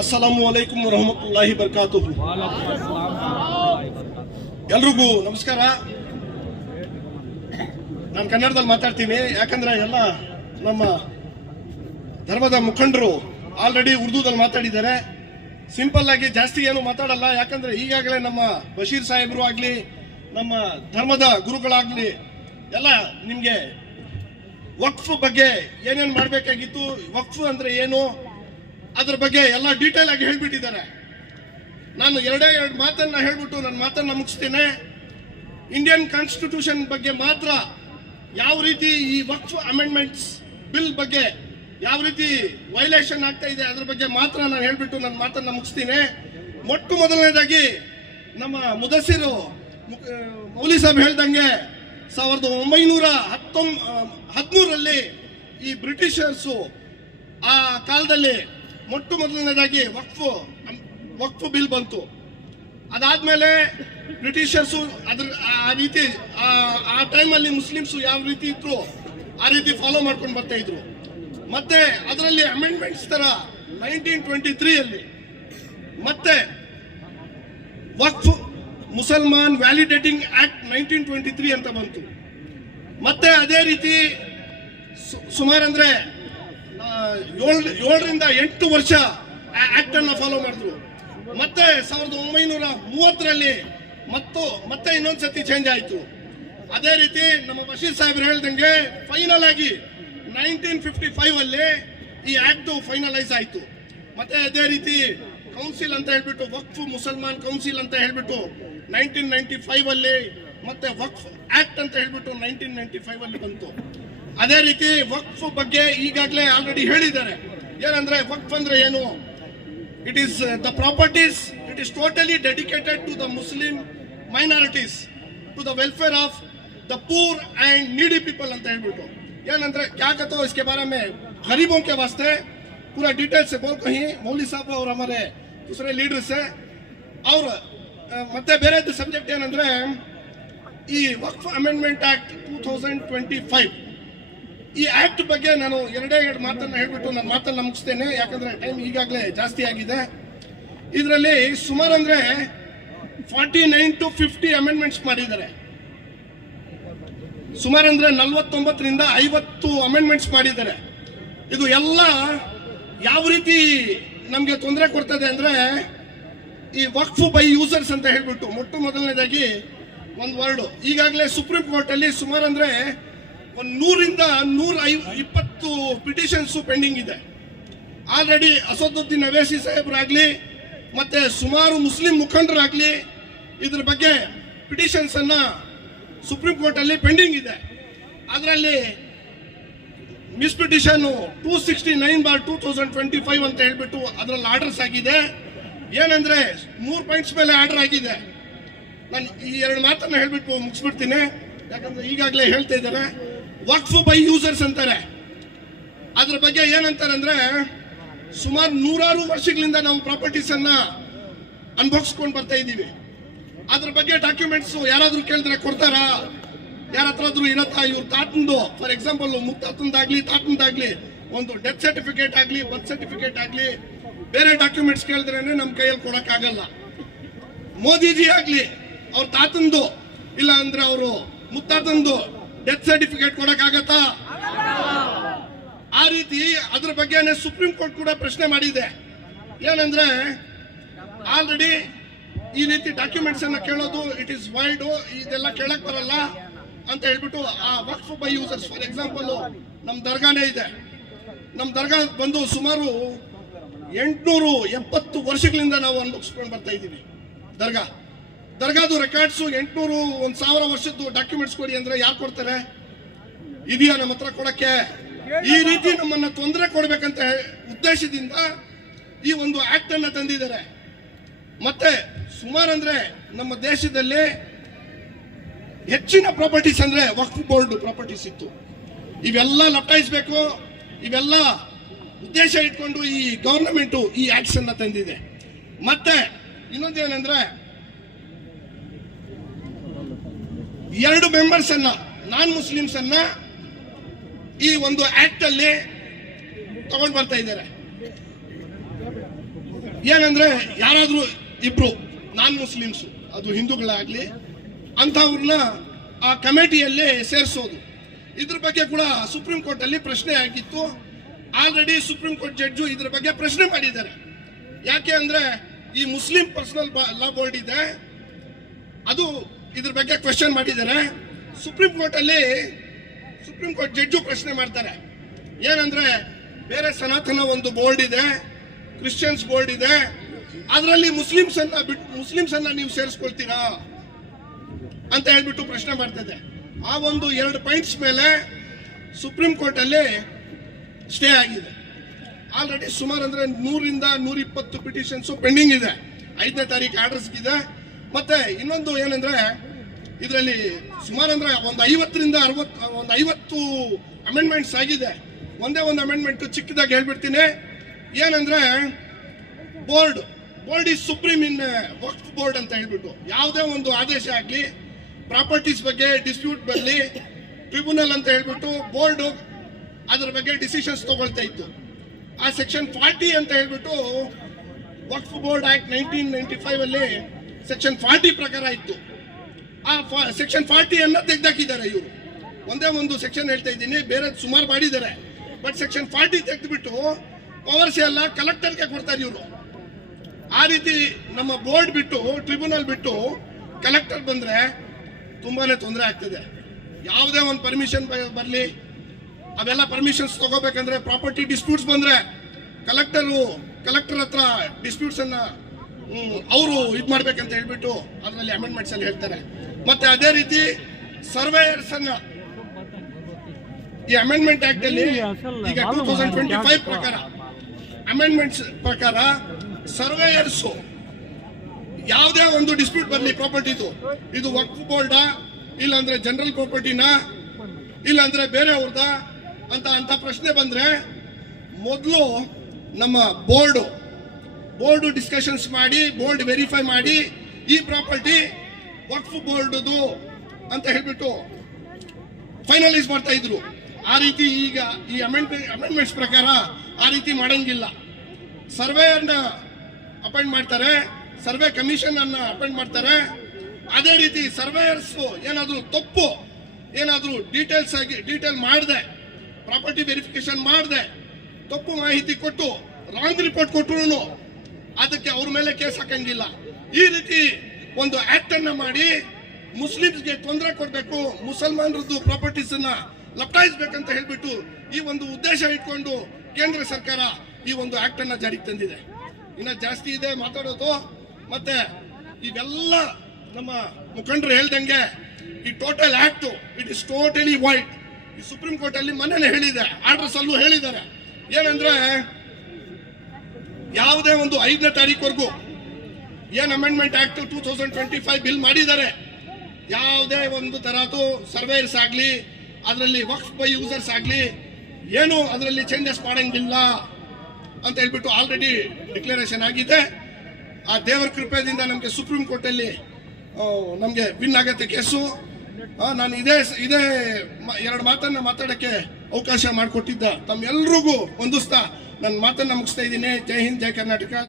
ಅಸ್ಸಲಾಮು ಅಲೈಕುಂ ವರಹಮತುಲ್ಲಾಹಿ ಬರ್ಕಾತುಹು. ಎಲ್ರಿಗೂ ನಮಸ್ಕಾರ. ನಾನು ಕನ್ನಡದಲ್ಲಿ ಮಾತಾಡ್ತೀನಿ, ಯಾಕಂದ್ರೆ ಎಲ್ಲ ನಮ್ಮ ಧರ್ಮದ ಮುಖಂಡರು ಆಲ್ರೆಡಿ ಉರ್ದುದಲ್ಲಿ ಮಾತಾಡಿದ್ದಾರೆ. ಸಿಂಪಲ್ ಆಗಿ ಜಾಸ್ತಿ ಏನು ಮಾತಾಡಲ್ಲ, ಯಾಕಂದ್ರೆ ಈಗಾಗಲೇ ನಮ್ಮ ಬಶೀರ್ ಸಾಹೇಬರು ಆಗ್ಲಿ, ನಮ್ಮ ಧರ್ಮದ ಗುರುಗಳಾಗ್ಲಿ ಎಲ್ಲ ನಿಮ್ಗೆ ವಕ್ಫ್ ಬಗ್ಗೆ ಏನೇನು ಮಾಡಬೇಕಾಗಿತ್ತು, ವಕ್ಫ್ ಅಂದ್ರೆ ಏನು, ಅದ್ರ ಬಗ್ಗೆ ಎಲ್ಲ ಡೀಟೇಲ್ ಆಗಿ ಹೇಳ್ಬಿಟ್ಟಿದ್ದಾರೆ. ನಾನು ಎರಡು ಮಾತನ್ನ ಹೇಳ್ಬಿಟ್ಟು ನನ್ನ ಮಾತನ್ನ ಮುಗಿಸ್ತೇನೆ. ಇಂಡಿಯನ್ ಕಾನ್ಸ್ಟಿಟ್ಯೂಷನ್ ಬಗ್ಗೆ ಮಾತ್ರ ಯಾವ ರೀತಿ ಈ ವಕ್ಫ್ ಅಮೆಂಡ್ಮೆಂಟ್ಸ್ ಬಿಲ್ ಬಗ್ಗೆ ಯಾವ ರೀತಿ ವೈಲೇಷನ್ ಆಗ್ತಾ ಇದೆ ಅದ್ರ ಬಗ್ಗೆ ಮಾತ್ರ ನಾನು ಹೇಳ್ಬಿಟ್ಟು ನನ್ನ ಮಾತನ್ನ ಮುಗಿಸ್ತೀನಿ. ಮೊಟ್ಟ ಮೊದಲನೇದಾಗಿ ನಮ್ಮ ಮುದಸ್ಸಿರು ಮೌಲಿ ಸಾಹೇಬ್ ಹೇಳ್ದಂಗೆ 1913 ಈ ಬ್ರಿಟಿಷರ್ಸು ಆ ಕಾಲದಲ್ಲಿ ಮೊಟ್ಟ ಮೊದಲನೇದಾಗಿ ವಕ್ಫ್ ಬಿಲ್ ಬಂತು. ಅದಾದ್ಮೇಲೆ ಬ್ರಿಟಿಷರ್ಸು ಅದ್ರ ಆ ರೀತಿ ಆ ಟೈಮಲ್ಲಿ ಮುಸ್ಲಿಮ್ಸು ಯಾವ ರೀತಿ ಇದ್ರು ಆ ರೀತಿ ಫಾಲೋ ಮಾಡ್ಕೊಂಡು ಬರ್ತಾ ಇದ್ರು. ಮತ್ತೆ ಅದರಲ್ಲಿ ಅಮೆಂಡ್ಮೆಂಟ್ಸ್ ತರ 1923 ಮತ್ತೆ ವಕ್ಫ್ ಮುಸಲ್ಮಾನ್ ವ್ಯಾಲಿಡೇಟಿಂಗ್ ಆಕ್ಟ್ 1923 ಅಂತ ಬಂತು. ಮತ್ತೆ ಅದೇ ರೀತಿ ಸುಮಾರು ಅಂದ್ರೆ 7 ರಿಂದ 8 ವರ್ಷ ಆಕ್ಟ್ ಅನ್ನ ಫಾಲೋ ಮಾಡಿದ್ರು. ಮತ್ತೆ 1930 ಮತ್ತೆ ಇನ್ನೊಂದ್ಸತಿ ಚೇಂಜ್ ಆಯ್ತು. ಅದೇ ರೀತಿ ನಮ್ಮ ಬಶೀರ್ ಸಾಹೇಬ್ರು ಹೇಳ್ದಂಗೆ ಫೈನಲ್ ಆಗಿ 1955 ಈ ಆಕ್ಟ್ ಫೈನಲೈಸ್ ಆಯ್ತು. ಮತ್ತೆ ಅದೇ ರೀತಿ ಕೌನ್ಸಿಲ್ ಅಂತ ಹೇಳ್ಬಿಟ್ಟು ವಕ್ಫ್ ಮುಸಲ್ಮಾನ್ ಕೌನ್ಸಿಲ್ ಅಂತ ಹೇಳ್ಬಿಟ್ಟು 1995 ಮತ್ತೆ ವಕ್ಫ್ ಆಕ್ಟ್ ಅಂತ ಹೇಳ್ಬಿಟ್ಟು 1995 ಬಂತು. ಅದೇ ರೀತಿ ವಕ್ಫ್ ಬಗ್ಗೆ ಈಗಾಗಲೇ ಆಲ್ರೆಡಿ ಹೇಳಿದ್ದಾರೆ. ಏನಂದ್ರೆ ವಕ್ಫ್ ಅಂದ್ರೆ ಏನು, it is the properties, it is totally dedicated to the Muslim minorities, to the welfare of the poor and needy people ಅಂತ ಹೇಳ್ಬಿಟ್ಟು. ಏನಂದ್ರೆ क्या कहते हो इसके बारे में, गरीबों के वास्ते पूरा डिटेल से बोल कहीं मौली साहब और हमारे दूसरे लीडर्स है. और ಮತ್ತೆ ಬೇರೆ ಸಬ್ಜೆಕ್ಟ್ ಏನಂದ್ರೆ ಈ ವಕ್ಫ್ ಅಮೆಂಡ್ಮೆಂಟ್ ಆಕ್ಟ್ 2025 ಈ ಆಕ್ಟ್ ಬಗ್ಗೆ ನಾನು ಎರಡೇ ಮಾತನ್ನ ಹೇಳ್ಬಿಟ್ಟು ನನ್ನ ಮಾತನ್ನ ಮುಗಿಸ್ತೇನೆ, ಯಾಕಂದ್ರೆ ಟೈಮ್ ಈಗಾಗಲೇ ಜಾಸ್ತಿ ಆಗಿದೆ. ಇದರಲ್ಲಿ ಸುಮಾರು ಅಂದ್ರೆ 49 to 50 ಅಮೆಂಡ್ಮೆಂಟ್ಸ್ ಮಾಡಿದ್ದಾರೆ. ಸುಮಾರು ಅಂದ್ರೆ 49 ರಿಂದ 50 ಅಮೆಂಡ್ಮೆಂಟ್ಸ್ ಮಾಡಿದ್ದಾರೆ. ಇದು ಎಲ್ಲ ಯಾವ ರೀತಿ ನಮ್ಗೆ ತೊಂದರೆ ಕೊಡ್ತದೆ ಅಂದ್ರೆ ಈ ವಕ್ಫ್ ಬೈ ಯೂಸರ್ಸ್ ಅಂತ ಹೇಳ್ಬಿಟ್ಟು ಮೊಟ್ಟ ಮೊದಲನೇದಾಗಿ ಒಂದು ವರ್ಡ್ ಈಗಾಗಲೇ ಸುಪ್ರೀಂ ಕೋರ್ಟ್ ಅಲ್ಲಿ ಸುಮಾರು ಅಂದ್ರೆ 100 ರಿಂದ 120 ಪಿಟಿಷನ್ಸ್ ಪೆಂಡಿಂಗ್ ಇದೆ. ಆಲ್ರೆಡಿ ಅಸದುದ್ದೀನ್ ಅವೈಸಿ ಸಾಹೇಬ್ರಾಗ್ಲಿ ಮತ್ತೆ ಸುಮಾರು ಮುಸ್ಲಿಂ ಮುಖಂಡರಾಗ್ಲಿ ಇದ್ರ ಬಗ್ಗೆ ಪಿಟಿಷನ್ಸ್ ಅನ್ನ ಸುಪ್ರೀಂ ಕೋರ್ಟ್ ಅಲ್ಲಿ ಪೆಂಡಿಂಗ್ ಇದೆ. ಅದರಲ್ಲಿ ಮಿಸ್ ಪಿಟಿಷನ್ 269/2025 ಅಂತ ಹೇಳ್ಬಿಟ್ಟು ಅದರಲ್ಲಿ ಆರ್ಡರ್ಸ್ ಆಗಿದೆ. ಏನಂದ್ರೆ 3 ಪಾಯಿಂಟ್ಸ್ ಮೇಲೆ ಆರ್ಡರ್ ಆಗಿದೆ. ನಾನು ಈ 2 ಮಾತನ್ನ ಹೇಳ್ಬಿಟ್ಟು ಮುಗಿಸ್ಬಿಡ್ತೀನಿ, ಯಾಕಂದ್ರೆ ಈಗಾಗಲೇ ಹೇಳ್ತಾ ಇದ್ದಾರೆ. ವಕ್ಫ್ ಬೈ ಯೂಸರ್ಸ್ ಅಂತಾರೆ. ಅದ್ರ ಬಗ್ಗೆ ಏನಂತಾರೆ ಅಂದ್ರೆ ಸುಮಾರು 100 ವರ್ಷಗಳಿಂದ ನಾವು ಪ್ರಾಪರ್ಟೀಸ್ ಅನ್ನ ಅನುಭವಿಸ್ಕೊಂಡು ಬರ್ತಾ ಇದ್ದೀವಿ. ಅದ್ರ ಬಗ್ಗೆ ಡಾಕ್ಯುಮೆಂಟ್ಸ್ ಯಾರಾದ್ರೂ ಕೇಳಿದ್ರೆ ಕೊಡ್ತಾರಾ, ಯಾರ ಹತ್ರ ಆದ್ರೂ ಇರತ್ತಾ? ಇವ್ರು ತಾತಂದು ಫಾರ್ ಎಕ್ಸಾಂಪಲ್ ತಾತಂದಾಗ್ಲಿ ಒಂದು ಡೆತ್ ಸರ್ಟಿಫಿಕೇಟ್ ಆಗ್ಲಿ, ಬರ್ತ್ ಸರ್ಟಿಫಿಕೇಟ್ ಆಗ್ಲಿ, ಬೇರೆ ಡಾಕ್ಯುಮೆಂಟ್ಸ್ ಕೇಳಿದ್ರೆ ನಮ್ಮ ಕೈಯಲ್ಲಿ ಕೊಡಕ್ ಆಗಲ್ಲ. ಮೋದಿಜಿ ಆಗ್ಲಿ ಅವ್ರ ತಾತಂದು ಇಲ್ಲ ಅಂದ್ರೆ ಅವರು ಮುತ್ತಾತಂದು ಡೆತ್ ಸರ್ಟಿಫಿಕೇಟ್ ಕೊಡಕ್ ಆಗತ್ತಾ? ಆ ರೀತಿ ಅದ್ರ ಬಗ್ಗೆ ಸುಪ್ರೀಂ ಕೋರ್ಟ್ ಕೂಡ ಪ್ರಶ್ನೆ ಮಾಡಿದೆ. ಏನಂದ್ರೆ ಆಲ್ರೆಡಿ ಈ ರೀತಿ ಡಾಕ್ಯುಮೆಂಟ್ಸ್ ಅನ್ನ ಕೇಳೋದು ಇಟ್ ಇಸ್ ವೈಲ್ಡ್, ಇದೆಲ್ಲ ಕೇಳಕ್ ಬರಲ್ಲ ಅಂತ ಹೇಳ್ಬಿಟ್ಟು ಆ ವಕ್ಫ್ ಬೈ ಯೂಸರ್ಸ್ ಫಾರ್ ಎಕ್ಸಾಂಪಲ್ ನಮ್ ದರ್ಗಾನೇ ಇದೆ. ನಮ್ ದರ್ಗಾ ಬಂದು ಸುಮಾರು 870 ವರ್ಷಗಳಿಂದ ನಾವು ಅನುಭವಿಸ್ಕೊಂಡು ಬರ್ತಾ ಇದ್ದೀವಿ. ದರ್ಗಾದು ರೆಕಾರ್ಡ್ಸ್ 800 1000 ವರ್ಷದ್ದು ಡಾಕ್ಯುಮೆಂಟ್ಸ್ ಕೊಡಿ ಅಂದ್ರೆ ಯಾರು ಕೊಡ್ತಾರೆ? ಇದೆಯಾ ನಮ್ಮ ಹತ್ರ ಕೊಡಕ್ಕೆ? ಈ ರೀತಿ ನಮ್ಮನ್ನ ತೊಂದರೆ ಕೊಡ್ಬೇಕಂತ ಉದ್ದೇಶದಿಂದ ಈ ಒಂದು ಆಕ್ಟ್ ಅನ್ನ ತಂದಿದ್ದಾರೆ. ಮತ್ತೆ ಸುಮಾರು ಅಂದ್ರೆ ನಮ್ಮ ದೇಶದಲ್ಲಿ ಹೆಚ್ಚಿನ ಪ್ರಾಪರ್ಟೀಸ್ ಅಂದ್ರೆ ವಕ್ಫ್ ಬೋರ್ಡ್ ಪ್ರಾಪರ್ಟೀಸ್ ಇತ್ತು. ಇವೆಲ್ಲ ಲಪ್ಟಾಯಿಸಬೇಕು, ಇವೆಲ್ಲ ಉದ್ದೇಶ ಇಟ್ಕೊಂಡು ಈ ಗವರ್ನಮೆಂಟ್ ಈ ಆಕ್ಟ್ಸ್ ಅನ್ನ ತಂದಿದೆ. ಮತ್ತೆ ಇನ್ನೊಂದೇನಂದ್ರೆ 2 ಮೆಂಬರ್ಸ್ ಅನ್ನ ನಾನ್ ಮುಸ್ಲಿಮ್ಸ್ ಅನ್ನ ಈ ಒಂದು ಆಕ್ಟ್ ಅಲ್ಲಿ ತಗೊಂಡ್ ಬರ್ತಾ ಇದ್ದಾರೆ. ಏನಂದ್ರೆ ಯಾರಾದ್ರೂ ಇಬ್ರು ನಾನ್ ಮುಸ್ಲಿಮ್ಸು, ಅದು ಹಿಂದೂಗಳಾಗ್ಲಿ, ಅಂಥವ್ರನ್ನ ಆ ಕಮಿಟಿಯಲ್ಲಿ ಸೇರಿಸೋದು. ಇದ್ರ ಬಗ್ಗೆ ಕೂಡ ಸುಪ್ರೀಂ ಕೋರ್ಟ್ ಅಲ್ಲಿ ಪ್ರಶ್ನೆ ಆಗಿತ್ತು. ಆಲ್ರೆಡಿ ಸುಪ್ರೀಂ ಕೋರ್ಟ್ ಜಡ್ಜು ಇದ್ರ ಬಗ್ಗೆ ಪ್ರಶ್ನೆ ಮಾಡಿದ್ದಾರೆ. ಯಾಕೆ ಅಂದ್ರೆ ಈ ಮುಸ್ಲಿಂ ಪರ್ಸನಲ್ ಲಾ ಬೋರ್ಡ್ ಇದೆ, ಅದು ಇದ್ರ ಬಗ್ಗೆ ಕ್ವೆಶ್ಚನ್ ಮಾಡಿದ್ದಾರೆ. ಸುಪ್ರೀಂ ಕೋರ್ಟ್ ಅಲ್ಲಿ ಸುಪ್ರೀಂ ಕೋರ್ಟ್ ಜಡ್ಜು ಪ್ರಶ್ನೆ ಮಾಡ್ತಾರೆ. ಏನಂದ್ರೆ ಬೇರೆ ಸನಾತನ ಒಂದು ಬೋರ್ಡ್ ಇದೆ, ಕ್ರಿಶ್ಚಿಯನ್ಸ್ ಬೋರ್ಡ್ ಇದೆ, ಅದರಲ್ಲಿ ಮುಸ್ಲಿಮ್ಸ್ ಅನ್ನ ನೀವು ಸೇರಿಸ್ಕೊಳ್ತೀರಾ ಅಂತ ಹೇಳ್ಬಿಟ್ಟು ಪ್ರಶ್ನೆ ಮಾಡ್ತದೆ. ಆ ಒಂದು 2 ಪಾಯಿಂಟ್ಸ್ ಮೇಲೆ ಸುಪ್ರೀಂ ಕೋರ್ಟ್ ಅಲ್ಲಿ ಸ್ಟೇ ಆಗಿದೆ. ಆಲ್ರೆಡಿ ಸುಮಾರು ಅಂದ್ರೆ 100ರಿಂದ 120 ಪಿಟಿಷನ್ಸ್ ಪೆಂಡಿಂಗ್ ಇದೆ. 5ನೇ ತಾರೀಕು ಆರ್ಡರ್ಸ್ ಇದೆ. ಮತ್ತೆ ಇನ್ನೊಂದು ಏನಂದ್ರೆ ಇದರಲ್ಲಿ ಸುಮಾರು ಅಂದ್ರೆ ಒಂದು 50 ಅಮೆಂಡ್ಮೆಂಟ್ಸ್ ಆಗಿದೆ. ಒಂದೇ ಒಂದು ಅಮೆಂಡ್ಮೆಂಟ್ ಚಿಕ್ಕದಾಗಿ ಹೇಳ್ಬಿಡ್ತೀನಿ. ಏನಂದ್ರೆ board is supreme in Waqf board ಅಂತ ಹೇಳ್ಬಿಟ್ಟು ಯಾವುದೇ ಒಂದು ಆದೇಶ ಆಗ್ಲಿ, ಪ್ರಾಪರ್ಟೀಸ್ ಬಗ್ಗೆ ಡಿಸ್ಪ್ಯೂಟ್ ಬರಲಿ, ಟ್ರಿಬ್ಯುನಲ್ ಅಂತ ಹೇಳ್ಬಿಟ್ಟು ಬೋರ್ಡ್ ಅದರ ಬಗ್ಗೆ ಡಿಸಿಷನ್ಸ್ ತಗೊಳ್ತಾ ಇತ್ತು. ಆ ಸೆಕ್ಷನ್ 40 ಅಂತ ಹೇಳ್ಬಿಟ್ಟು ವಕ್ಫ್ ಬೋರ್ಡ್ ಆಕ್ಟ್ 1995 ಅಲ್ಲಿ ಸೆಕ್ಷನ್ 40 ಪ್ರಕಾರ ಇತ್ತು. ಆ ಸೆಕ್ಷನ್ 40 ಅನ್ನ ತೆಗೆದಾಕಿದ್ದಾರೆ ಇವರು. ಒಂದೇ ಒಂದು ಸೆಕ್ಷನ್ ಹೇಳ್ತಾ ಇದ್ದೀನಿ, ಬೇರೆ ಸುಮಾರು ಮಾಡಿದ್ದಾರೆ. ಬಟ್ ಸೆಕ್ಷನ್ 40 ತೆಗೆದುಬಿಟ್ಟು ಪವರ್ಸ್ ಎಲ್ಲ ಕಲೆಕ್ಟರ್ಗೆ ಕೊಡ್ತಾರೆ ಇವರು. ಆ ರೀತಿ ನಮ್ಮ ಬೋರ್ಡ್ ಬಿಟ್ಟು, ಟ್ರಿಬ್ಯುನಲ್ ಬಿಟ್ಟು ಕಲೆಕ್ಟರ್ ಬಂದ್ರೆ ತುಂಬಾನೇ ತೊಂದರೆ ಆಗ್ತದೆ. ಯಾವುದೇ ಒಂದು ಪರ್ಮಿಷನ್ ಬರಲಿ, ಅವೆಲ್ಲ ಪರ್ಮಿಷನ್ಸ್ ತಗೋಬೇಕಂದ್ರೆ ಪ್ರಾಪರ್ಟಿ ಡಿಸ್ಪ್ಯೂಟ್ಸ್ ಬಂದ್ರೆ ಕಲೆಕ್ಟರ್ ಹತ್ರ ಡಿಸ್ಪ್ಯೂಟ್ಸ್ ಅನ್ನ ಅವರು ಇದು ಮಾಡ್ಬೇಕಂತ ಹೇಳ್ಬಿಟ್ಟು ಅದರಲ್ಲಿ ಅಮೆಂಡ್ಮೆಂಟ್ಸ್ ಅಲ್ಲಿ ಹೇಳ್ತಾರೆ. ಮತ್ತೆ ಅದೇ ರೀತಿ ಸರ್ವೇಯರ್ಸ್ ಅನ್ನ ಈ ಅಮೆಂಡ್ಮೆಂಟ್ ಆಕ್ಟ್ ಅಲ್ಲಿ ಈಗ 2025 ಪ್ರಕಾರ ಅಮೆಂಡ್ಮೆಂಟ್ಸ್ ಪ್ರಕಾರ ಸರ್ವೇಯರ್ಸ್ ಯಾವುದೇ ಒಂದು ಡಿಸ್ಪ್ಯೂಟ್ ಬರಲಿ ಪ್ರಾಪರ್ಟಿದು, ಇದು ವಕ್ಫ್ ಬೋರ್ಡಾ ಇಲ್ಲಾಂದ್ರೆ ಜನರಲ್ ಪ್ರಾಪರ್ಟಿನಾ ಇಲ್ಲಾಂದ್ರೆ ಬೇರೆ ಅವ್ರದ ಅಂತ ಪ್ರಶ್ನೆ ಬಂದ್ರೆ ಮೊದಲು ನಮ್ಮ ಬೋರ್ಡ್ ಡಿಸ್ಕಷನ್ಸ್ ಮಾಡಿ, ಬೋರ್ಡ್ ವೆರಿಫೈ ಮಾಡಿ ಈ ಪ್ರಾಪರ್ಟಿ ವಕ್ಫ್ ಬೋರ್ಡ್ದು ಅಂತ ಹೇಳ್ಬಿಟ್ಟು ಫೈನಲೈಸ್ ಮಾಡ್ತಾ ಇದ್ರು. ಆ ರೀತಿ ಈಗ ಈ ಅಮೆಂಡ್ಮೆಂಟ್ಸ್ ಪ್ರಕಾರ ಆ ರೀತಿ ಮಾಡಂಗಿಲ್ಲ. ಸರ್ವೇಯರ್ನ ಅಪಾಯಿಂಟ್ ಮಾಡ್ತಾರೆ, ಸರ್ವೆ ಕಮಿಷನ್ ಅನ್ನ ಅಪಾಯಿಂಟ್ ಮಾಡ್ತಾರೆ. ಅದೇ ರೀತಿ ಸರ್ವೇಯರ್ಸ್ ಏನಾದ್ರು ತಪ್ಪು, ಏನಾದ್ರು ಡೀಟೇಲ್ ಮಾಡದೆ, ಪ್ರಾಪರ್ಟಿ ವೆರಿಫಿಕೇಶನ್ ಮಾಡದೆ, ತಪ್ಪು ಮಾಹಿತಿ ಕೊಟ್ಟು ರಾಂಗ್ ರಿಪೋರ್ಟ್ ಕೊಟ್ಟರು ಅದಕ್ಕೆ ಅವ್ರ ಮೇಲೆ ಕೇಸ್ ಹಾಕಂಗಿಲ್ಲ. ಈ ರೀತಿ ಒಂದು ಆಕ್ಟ್ ಅನ್ನ ಮಾಡಿ ಮುಸ್ಲಿಮ್ಸ್ಗೆ ತೊಂದರೆ ಕೊಡಬೇಕು, ಮುಸಲ್ಮಾನರದ್ದು ಪ್ರಾಪರ್ಟೀಸ್ ಅನ್ನ ಲಪ್ಟಾಯಿಸಬೇಕಂತ ಹೇಳ್ಬಿಟ್ಟು ಈ ಒಂದು ಉದ್ದೇಶ ಇಟ್ಕೊಂಡು ಕೇಂದ್ರ ಸರ್ಕಾರ ಈ ಒಂದು ಆಕ್ಟ್ ಅನ್ನ ಜಾರಿಗೆ ತಂದಿದೆ. ಇನ್ನ ಜಾಸ್ತಿ ಇದೆ ಮಾತಾಡೋದು. ಮತ್ತೆ ಇವೆಲ್ಲ ನಮ್ಮ ಮುಖಂಡರು ಹೇಳ್ದಂಗೆ ಈ total act it is totally wide. ಈ ಸುಪ್ರೀಂ ಕೋರ್ಟ್ ಅಲ್ಲಿ ಮೊನ್ನೆ ಹೇಳಿದೆ, ಆರ್ಡರ್ಸ್ ಅಲ್ಲೂ ಹೇಳಿದ್ದಾರೆ. ಏನಂದ್ರೆ ಯಾವುದೇ ಒಂದು 5ನೇ ತಾರೀಕುವರೆಗೂ ಏನ್ ಅಮೆಂಡ್ಮೆಂಟ್ ಆಕ್ಟ್ 2025 ಬಿಲ್ ಮಾಡಿದ್ದಾರೆ, ಯಾವುದೇ ಒಂದು ತರದ್ದು ಸರ್ವೇಯರ್ಸ್ ಆಗ್ಲಿ, ಅದರಲ್ಲಿ ವಕ್ಫ್ ಬೈ ಯೂಸರ್ಸ್ ಆಗ್ಲಿ, ಏನು ಅದರಲ್ಲಿ ಚೇಂಜಸ್ ಮಾಡಂಗಿಲ್ಲ ಅಂತ ಹೇಳ್ಬಿಟ್ಟು ಆಲ್ರೆಡಿ ಡಿಕ್ಲರೇಷನ್ ಆಗಿದೆ. ಆ ದೇವರ ಕೃಪೆಯಿಂದ ನಮಗೆ ಸುಪ್ರೀಂ ಕೋರ್ಟ್ ಅಲ್ಲಿ ನಮಗೆ ವಿನ್ ಆಗತ್ತೆ ಕೇಸು. ನಾನು ಇದೇ 2 ಮಾತನ್ನ ಮಾತಾಡಕ್ಕೆ ಅವಕಾಶ ಮಾಡಿಕೊಟ್ಟಿದ್ದ ತಮ್ಮೆಲ್ರಿಗೂ ಹೊಂದಿಸ್ತಾ ನನ್ನ ಮಾತನ್ನ ಮುಗಿಸ್ತಾ ಇದ್ದೀನಿ. ಜೈ ಹಿಂದ್, ಜೈ ಕರ್ನಾಟಕ.